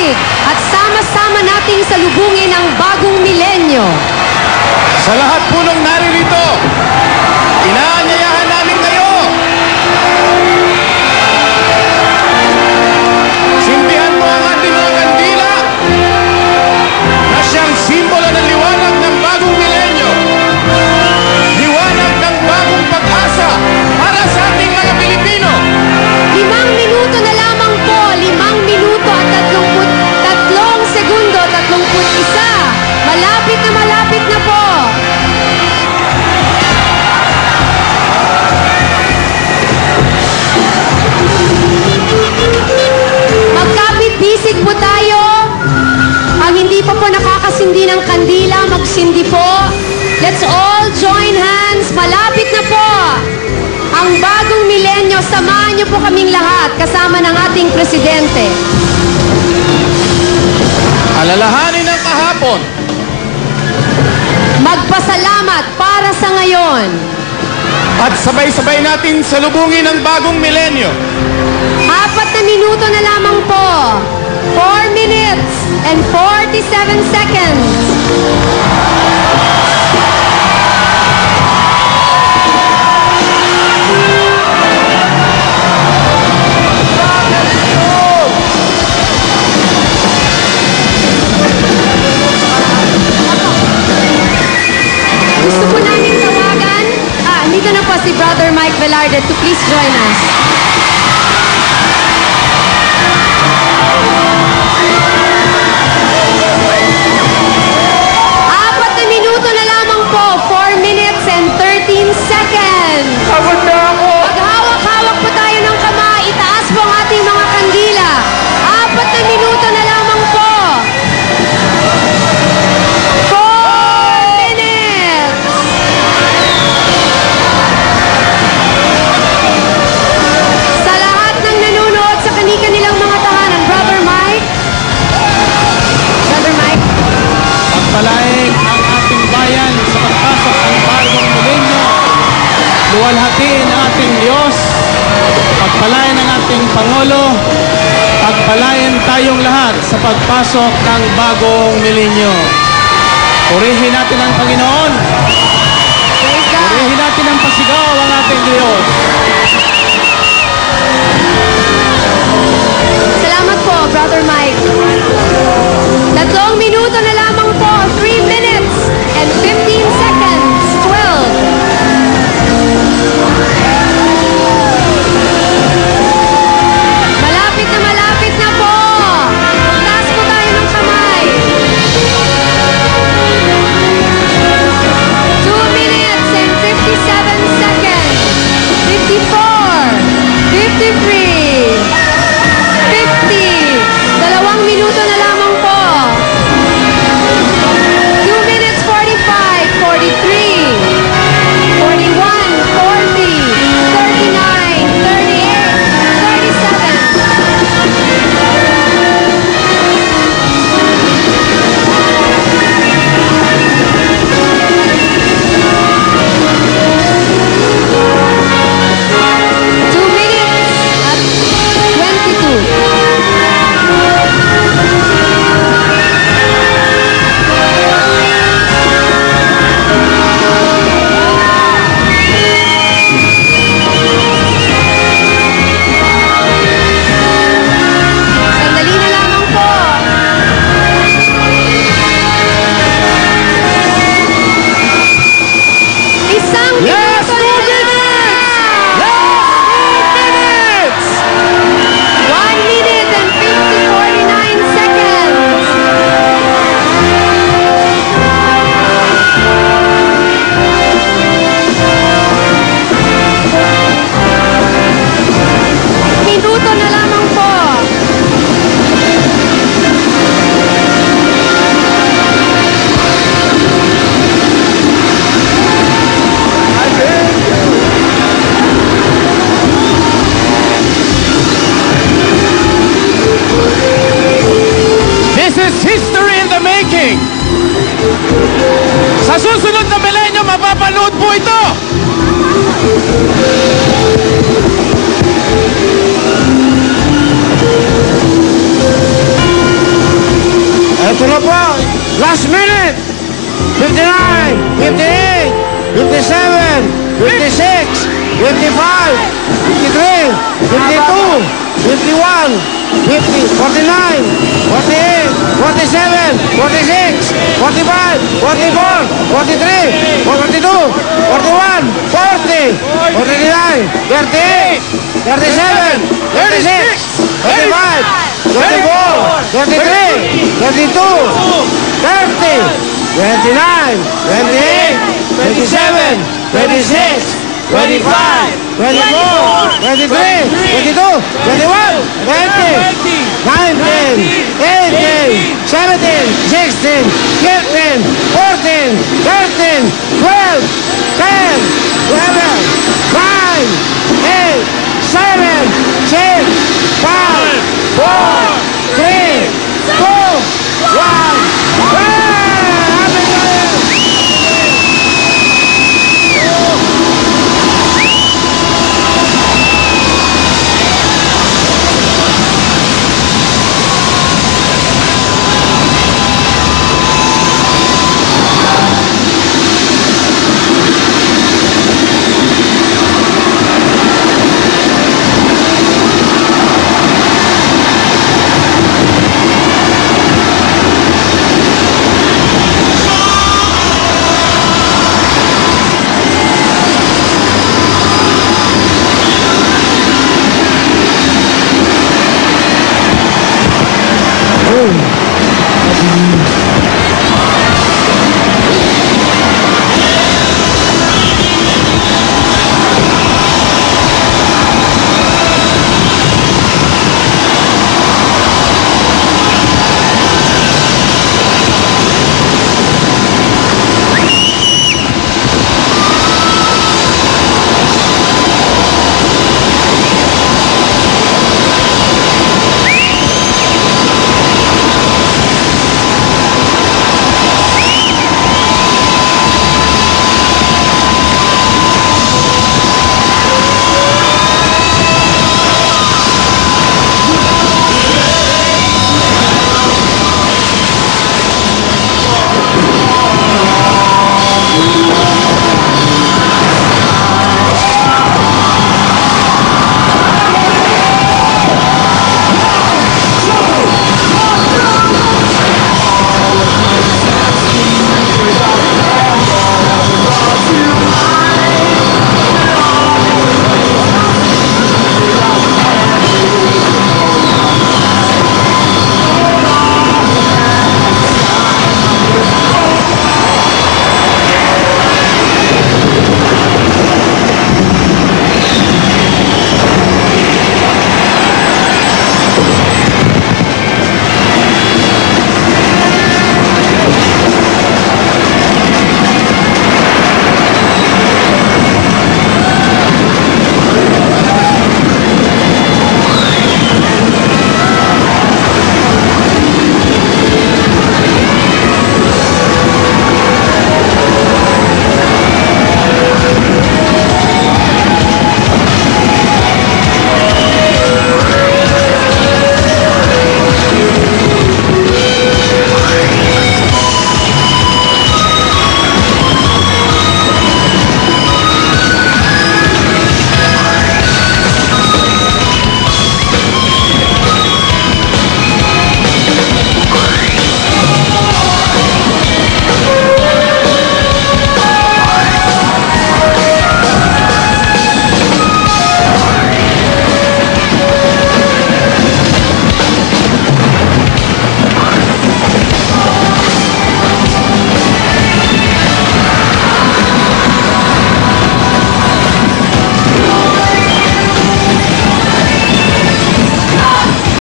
bisig at sama-sama nating salubungin ang bagong milenyo. Sa lahat po ng naririto, inaanyayahan namin kayo. Sindihan mo ang ating mga kandila na siyang simbolo ng liwanag ng bagong milenyo. Liwanag ng bagong pag-asa para sa ating mga Pilipino. 5 minuto na lamang po, 5 minuto at 33 segundo, 31. Malapit na po. Magkapit-bisig po tayo. Ang hindi pa po nakakasindi ng kandila, magsindi po. Let's all join hands. Malapit na po ang bagong milenyo. Samahan niyo po kaming lahat kasama ng ating presidente. Alalahanin ang kahapon. Magpasalamat para sa ngayon. At sabay-sabay natin salubungin ang bagong milenyo. 4 minuto na lamang po. 4 minutes and 47 seconds. Gusto po namin tawagan. Dito na po si Brother Mike Velarde to please join us. Apat na minuto na lamang po. 4 minutes and 13 seconds. Pagod na ako. Maghawak-hawak po tayo ng kamay. Itaas po ang ating mga kandila. 4 na minuto na lamang po. 4 minutes. Sa lahat ng nanonood sa kani-kanilang mga tahanan, Brother Mike. Brother Mike. Pagpalain ang ating bayan sa pagpasok ng bagong milenyo. Luwalhatiin ang ating Diyos. Pagpalain ang ating Pangulo. Pagpalain tayong lahat sa pagpasok ng bagong milenyo. Purihin natin ang Panginoon. Praise God. Purihin natin ang pasigaw ang ating Diyos. Salamat po, Brother Mike. 3 minuto na lamang po. 3 minutes and 15 seconds. 12. Malapit na po. Taas po tayo ng kamay. 2 minutes and 57 seconds. 55, 53, 52, 51, 50, 49, 48, 47, 46, 45, 44, 43, 42, 41, 40, 49, 38, 37, 36, 35, 34, 33, 32, 30, 29, 28, 27, 26, 25, 24, 23, 22, 21, 20, 19, 18, 17, 16, 15, 14, 13, 12, 10, 11,